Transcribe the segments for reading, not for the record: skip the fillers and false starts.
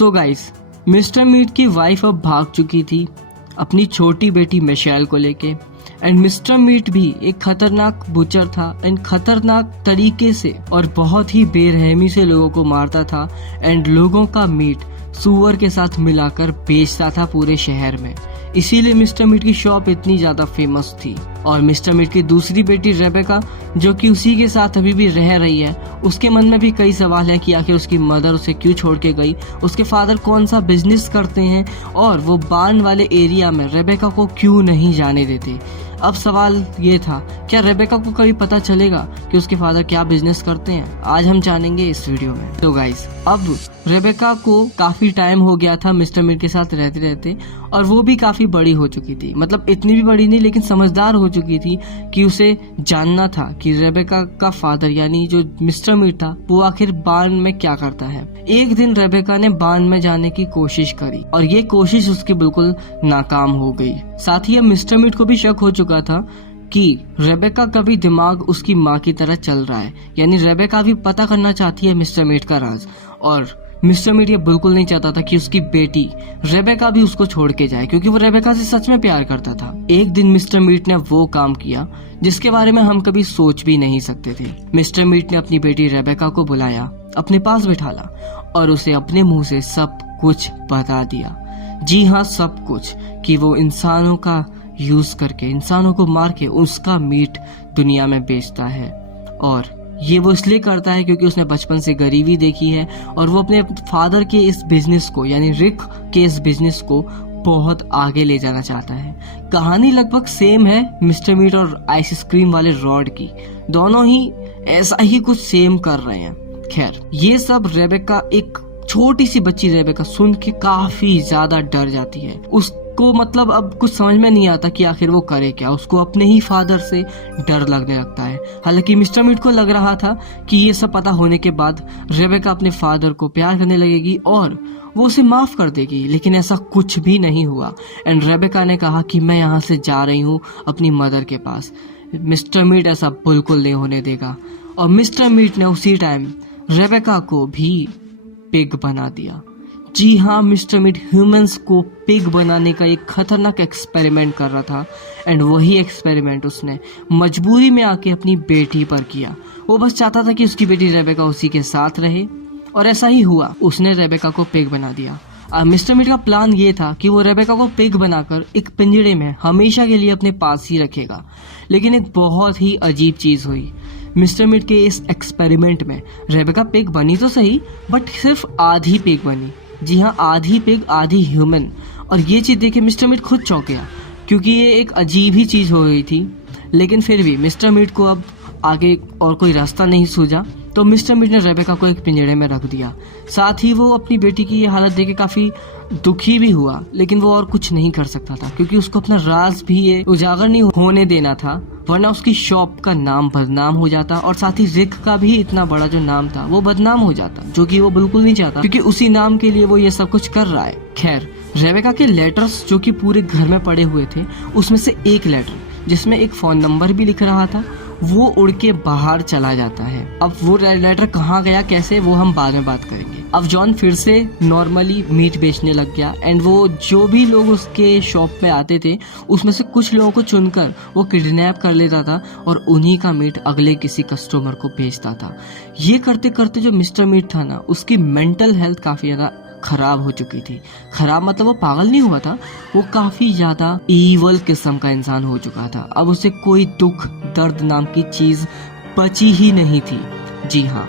So guys, mister meet की wife अब भाग चुकी थी अपनी छोटी बेटी मिशेल को लेके। एंड मिस्टर मीट भी एक खतरनाक बुचर था एंड खतरनाक तरीके से और बहुत ही बेरहमी से लोगों को मारता था एंड लोगों का मीट सुअर के साथ मिलाकर बेचता था पूरे शहर में। इसीलिए मिस्टर मीट की शॉप इतनी ज्यादा फेमस थी। और मिस्टर मीट की दूसरी बेटी रेबेका, जो कि उसी के साथ अभी भी रह रही है, उसके मन में भी कई सवाल हैं कि आखिर उसकी मदर उसे क्यों छोड़ के गई, उसके फादर कौन सा बिजनेस करते हैं और वो बार्न वाले एरिया में रेबेका को क्यों नहीं जाने देते। अब सवाल ये था, क्या रेबेका को कभी पता चलेगा कि उसके फादर क्या बिजनेस करते हैं? आज हम जानेंगे इस वीडियो में। तो गाइस, अब रेबेका को काफी टाइम हो गया था मिस्टर मीट के साथ रहते रहते और वो भी काफी बड़ी हो चुकी थी। मतलब इतनी भी बड़ी नहीं, लेकिन समझदार हो चुकी थी कि उसे जानना था कि रेबेका का फादर यानी जो मिस्टर मीट था वो आखिर बार्न में क्या करता है। एक दिन रेबेका ने बार्न में जाने की कोशिश करी और ये कोशिश उसकी बिल्कुल नाकाम हो गई। साथ ही अब मिस्टर मीट को भी शक हो चुका था कि रेबेका का भी दिमाग उसकी माँ की तरह चल रहा है, यानी रेबेका भी पता करना चाहती है मिस्टर मीट का राज। और मिस्टर मीट ये बिल्कुल नहीं चाहता था कि उसकी बेटी रेबेका भी उसको छोड़ के जाए, क्योंकि वो रेबेका से सच में प्यार करता था। एक दिन मिस्टर मीट ने वो काम किया जिसके बारे में हम कभी सोच भी नहीं सकते थे। मिस्टर मीट ने अपनी बेटी रेबेका को बुलाया, अपने पास बिठाला और उसे अपने मुंह से सब कुछ बता दिया। जी हाँ, सब कुछ, कि वो इंसानों का यूज करके, इंसानों को मार के उसका मीट दुनिया में बेचता है। और ये वो इसलिए करता है क्योंकि उसने बचपन से गरीबी देखी है और वो अपने फादर के इस बिजनेस को, यानी रिक के इस बिजनेस को बहुत आगे ले जाना चाहता है। कहानी लगभग सेम है मिस्टर मीट और आइसक्रीम वाले रॉड की। दोनों ही ऐसा ही कुछ सेम कर रहे हैं। खैर, ये सब रेबेका, एक छोटी सी बच्ची रेबेका सुन के काफी ज्यादा डर जाती है। उसको मतलब अब कुछ समझ में नहीं आता कि आखिर वो करे क्या। उसको अपने ही फादर से डर लगने लगता है। हालांकि मिस्टर मीट को लग रहा था कि ये सब पता होने के बाद रेबेका अपने फादर को प्यार करने लगेगी और वो उसे माफ कर देगी, लेकिन ऐसा कुछ भी नहीं हुआ। एंड रेबेका ने कहा कि मैं यहाँ से जा रही हूँ अपनी मदर के पास। मिस्टर मीट ऐसा बिल्कुल नहीं होने देगा और मिस्टर मीट ने उसी टाइम रेबेका को भी पिग बना दिया। जी हाँ, मिस्टर मीट ह्यूमंस को पिग बनाने का एक खतरनाक एक्सपेरिमेंट कर रहा था एंड वही एक्सपेरिमेंट उसने मजबूरी में आके अपनी बेटी पर किया। वो बस चाहता था कि उसकी बेटी रेबेका उसी के साथ रहे और ऐसा ही हुआ। उसने रेबेका को पिग बना दिया। अब मिस्टर मीट का प्लान ये था कि वो रेबेका को पिग बनाकर एक पिंजड़े में हमेशा के लिए अपने पास ही रखेगा। लेकिन एक बहुत ही अजीब चीज हुई। मिस्टर मीट के इस एक्सपेरिमेंट में रेबेका पिग बनी तो सही, बट सिर्फ आधी पिग बनी। जी हाँ, आधी पिग आधी ह्यूमन। और ये चीज देखे मिस्टर मीट खुद चौंक गया, क्योंकि ये एक अजीब ही चीज हो गई थी। लेकिन फिर भी मिस्टर मीट को अब आगे और कोई रास्ता नहीं सूझा, तो मिस्टर मीट ने रेबेका को एक पिंजड़े में रख दिया। साथ ही वो अपनी बेटी की ये हालत देख के काफी दुखी भी हुआ, लेकिन वो और कुछ नहीं कर सकता था, क्योंकि उसको अपना राज भी ये उजागर नहीं होने देना था, वरना उसकी शॉप का नाम बदनाम हो जाता और साथ ही रिक का भी इतना बड़ा जो नाम था वो बदनाम हो जाता, जो कि वो बिल्कुल नहीं चाहता, क्योंकि उसी नाम के लिए वो ये सब कुछ कर रहा है। खैर, रेबेका के लेटर्स जो कि पूरे घर में पड़े हुए थे, उसमें से एक लेटर जिसमें एक फोन नंबर भी लिख रहा था, वो उड़ के बाहर चला जाता है। अब वो लेटर कहाँ गया, कैसे, वो हम बाद में बात करेंगे। अब जॉन फिर से नॉर्मली मीट बेचने लग गया एंड वो जो भी लोग उसके शॉप पे आते थे उसमें से कुछ लोगों को चुनकर वो किडनैप कर लेता था और उन्हीं का मीट अगले किसी कस्टमर को बेचता था। ये करते करते जो मिस्टर मीट था ना, उसकी मेंटल हेल्थ काफी ज्यादा खराब हो चुकी थी। खराब मतलब वो पागल नहीं हुआ था, वो काफी ज्यादा ईवल किस्म का इंसान हो चुका था। अब उसे कोई दुख दर्द नाम की चीज बची ही नहीं थी। जी हाँ,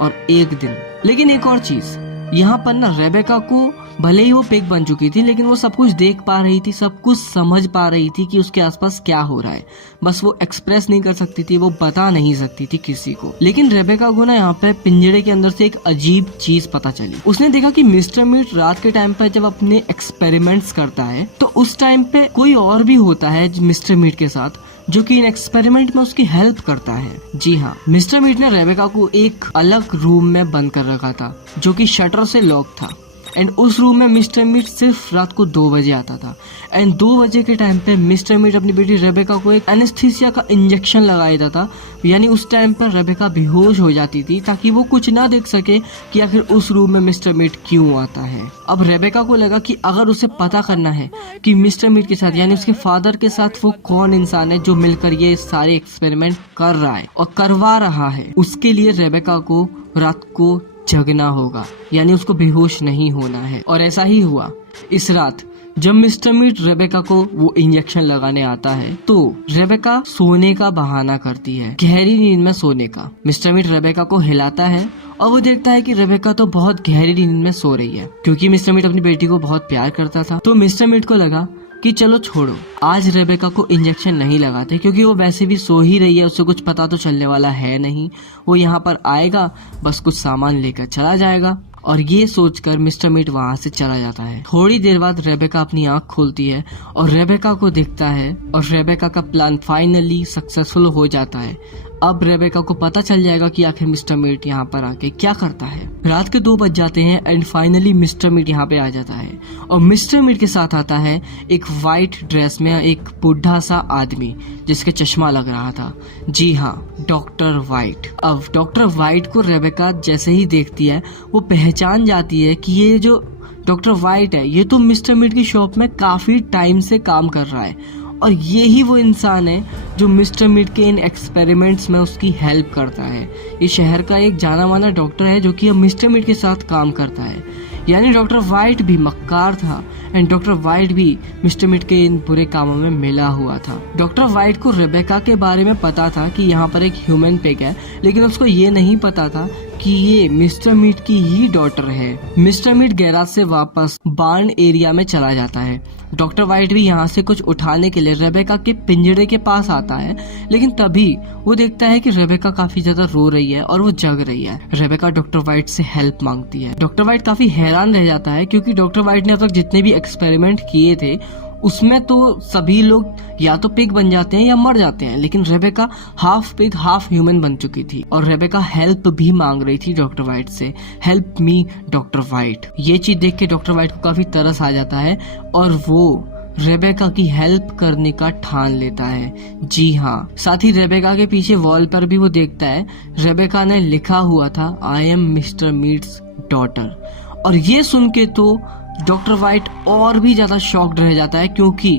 और एक दिन, लेकिन एक और चीज यहाँ पर ना, रेबेका को भले ही वो पिग बन चुकी थी, लेकिन वो सब कुछ देख पा रही थी, सब कुछ समझ पा रही थी कि उसके आसपास क्या हो रहा है। बस वो एक्सप्रेस नहीं कर सकती थी, वो बता नहीं सकती थी किसी को। लेकिन रेबेका को ना यहाँ पे पिंजड़े के अंदर से एक अजीब चीज पता चली। उसने देखा कि मिस्टर मीट रात के टाइम पे जब अपने एक्सपेरिमेंट्स करता है तो उस टाइम पे कोई और भी होता है मिस्टर मीट के साथ, जो कि इन एक्सपेरिमेंट में उसकी हेल्प करता है। जी हाँ, मिस्टर मीट ने रेबेका को एक अलग रूम में बंद कर रखा था, जो कि शटर से लॉक था। एंड उस रूम में मिस्टर मीट सिर्फ रात को 2 बजे आता था। एंड 2 बजे के टाइम पे मिस्टर मीट अपनी बेटी रेबेका को एक एनेस्थीसिया का इंजेक्शन लगा देता था, यानी उस टाइम पर रेबेका बेहोश हो जाती थी ताकि वो कुछ ना देख सके कि आखिर उस रूम में मिस्टर मीट क्यों आता है। अब रेबेका को लगा कि अगर उसे पता करना है कि मिस्टर मीट के साथ यानी उसके फादर के साथ वो कौन इंसान है जो मिलकर ये सारे एक्सपेरिमेंट कर रहा है और करवा रहा है, उसके लिए रेबेका को रात को जगना होगा, यानी उसको बेहोश नहीं होना है। और ऐसा ही हुआ। इस रात जब मिस्टर मीट रेबेका को वो इंजेक्शन लगाने आता है तो रेबेका सोने का बहाना करती है, गहरी नींद में सोने का। मिस्टर मीट रेबेका को हिलाता है और वो देखता है कि रेबेका तो बहुत गहरी नींद में सो रही है। क्योंकि मिस्टर मीट अपनी बेटी को बहुत प्यार करता था तो मिस्टर मीट को लगा कि चलो छोड़ो, आज रेबेका को इंजेक्शन नहीं लगाते, क्योंकि वो वैसे भी सो ही रही है, उससे कुछ पता तो चलने वाला है नहीं। वो यहाँ पर आएगा, बस कुछ सामान लेकर चला जाएगा। और ये सोचकर मिस्टर मीट वहाँ से चला जाता है। थोड़ी देर बाद रेबेका अपनी आंख खोलती है और रेबेका को दिखता है और रेबेका का प्लान फाइनली सक्सेसफुल हो जाता है। अब रेबेका को पता चल जाएगा कि आखिर मिस्टर मीट यहाँ पर आके क्या करता है। रात के 2 बज जाते हैं एंड फाइनली मिस्टर मीट यहाँ पे आ जाता है और मिस्टर मीट के साथ आता है एक वाइट ड्रेस में एक बुढ़ा सा आदमी जिसके चश्मा लग रहा था। जी हाँ, डॉक्टर वाइट। अब डॉक्टर वाइट को रेबेका जैसे ही देखती है वो पहचान जाती है कि ये जो डॉक्टर वाइट है ये तो मिस्टर मीट की शॉप में काफी टाइम से काम कर रहा है और ये ही वो इंसान है जो मिस्टर मीट के इन एक्सपेरिमेंट्स में उसकी हेल्प करता है। ये शहर का एक जाना माना डॉक्टर है जो कि अब मिस्टर मीट के साथ काम करता है। यानी डॉक्टर वाइट भी मक्कार था एंड डॉक्टर वाइट भी मिस्टर मीट के इन बुरे कामों में मिला हुआ था। डॉक्टर वाइट को रेबेका के बारे में पता था कि यहाँ पर एक ह्यूमन पिग है, लेकिन उसको ये नहीं पता था कि ये मिस्टर मीट की ही डॉटर है। मिस्टर मीट गैराज से वापस बार्न एरिया में चला जाता है। डॉक्टर वाइट भी यहाँ से कुछ उठाने के लिए रेबेका के पिंजरे के पास आता है, लेकिन तभी वो देखता है कि रेबेका काफी ज्यादा रो रही है और वो जग रही है। रेबेका डॉक्टर वाइट से हेल्प मांगती है। डॉक्टर वाइट काफी हैरान रह जाता है क्योंकि डॉक्टर वाइट ने अब तक जितने भी एक्सपेरिमेंट किए थे उसमें तो सभी लोग या तो पिग बन जाते हैं या मर जाते हैं, लेकिन Rebecca half pig half human बन चुकी थी और रेबेका हेल्प भी मांग रही थी डॉक्टर वाइट से। Help me doctor white. ये चीज देख के डॉक्टर वाइट को काफी तरस आ जाता है और वो रेबेका की हेल्प करने का ठान लेता है। जी हाँ, साथ ही रेबेका के पीछे वॉल पर भी वो देखता है रेबेका ने लिखा हुआ था I am mister meets daughter. और ये सुन के तो डॉक्टर वाइट और भी ज्यादा शॉक्ड रह जाता है क्योंकि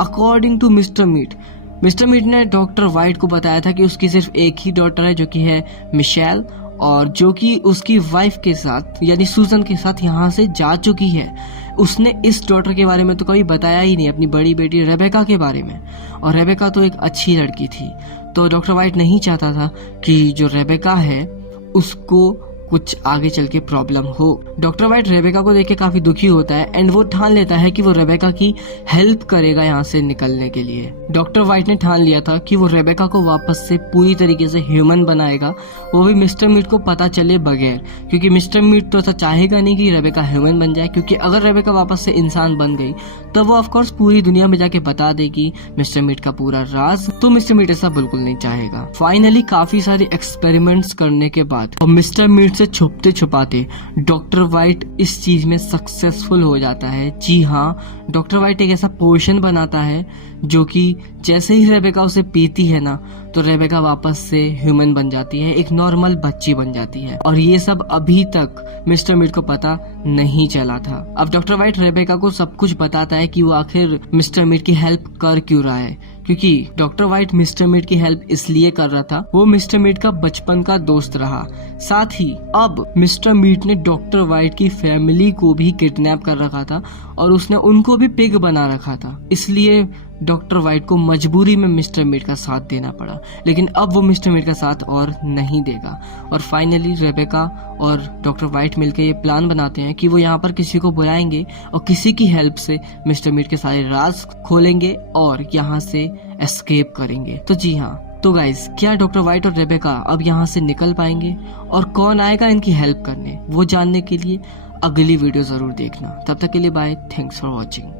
अकॉर्डिंग टू मिस्टर मीट ने डॉक्टर वाइट को बताया था कि उसकी सिर्फ एक ही डॉटर है जो कि है मिशेल, और जो कि उसकी वाइफ के साथ यानी सूजन के साथ यहाँ से जा चुकी है। उसने इस डॉटर के बारे में तो कभी बताया ही नहीं, अपनी बड़ी बेटी रेबेका के बारे में, और रेबेका तो एक अच्छी लड़की थी। तो डॉक्टर वाइट नहीं चाहता था कि जो रेबेका है उसको कुछ आगे चल के प्रॉब्लम हो। डॉक्टर वाइट रेबेका को देख के काफी दुखी होता है एंड वो ठान लेता है कि वो रेबेका की हेल्प करेगा यहाँ से निकलने के लिए। डॉक्टर वाइट ने ठान लिया था कि वो रेबेका को वापस से पूरी तरीके से ह्यूमन बनाएगा, वो भी मिस्टर मीट को पता चले बगैर, क्योंकि मिस्टर मीट तो ऐसा चाहेगा नहीं कि रेबेका ह्यूमन बन जाए, क्योंकि अगर रेबेका वापस से इंसान बन गई तो वो ऑफकोर्स पूरी दुनिया में जाके बता देगी मिस्टर मीट का पूरा राज। तो मिस्टर मीट ऐसा बिल्कुल नहीं चाहेगा। फाइनली काफी सारे एक्सपेरिमेंट्स करने के बाद और मिस्टर मीट से छुपते छुपाते डॉक्टर वाइट इस चीज में सक्सेसफुल हो जाता है। जी हाँ, डॉक्टर वाइट एक ऐसा पोशन बनाता है जो कि जैसे ही रेबेका उसे पीती है ना तो रेबेका वापस से ह्यूमन बन जाती है, एक नॉर्मल बच्ची बन जाती है। और ये सब अभी तक मिस्टर मीट को पता नहीं चला था। अब डॉक्टर वाइट रेबेका को सब कुछ बताता है कि वो आखिर मिस्टर मीट की हेल्प कर क्यों रहा है, क्योंकि डॉक्टर वाइट मिस्टर मीट की हेल्प इसलिए कर रहा था, वो मिस्टर मीट का बचपन का दोस्त रहा। साथ ही अब मिस्टर मीट ने डॉक्टर वाइट की फैमिली को भी किडनैप कर रखा था और उसने उनको भी पिग बना रखा था, इसलिए डॉक्टर वाइट को मजबूरी में मिस्टर मीट का साथ देना पड़ा। लेकिन अब वो मिस्टर मीट का साथ और नहीं देगा और फाइनली रेबेका और डॉक्टर वाइट मिलकर ये प्लान बनाते हैं कि वो यहाँ पर किसी को बुलाएंगे और किसी की हेल्प से मिस्टर मीट के सारे राज खोलेंगे और यहाँ से एस्केप करेंगे। तो जी हाँ, तो गाइस, क्या डॉक्टर वाइट और रेबेका अब यहाँ से निकल पाएंगे और कौन आएगा इनकी हेल्प करने, वो जानने के लिए अगली वीडियो जरूर देखना। तब तक के लिए बाय, थैंक्स फॉर वॉचिंग।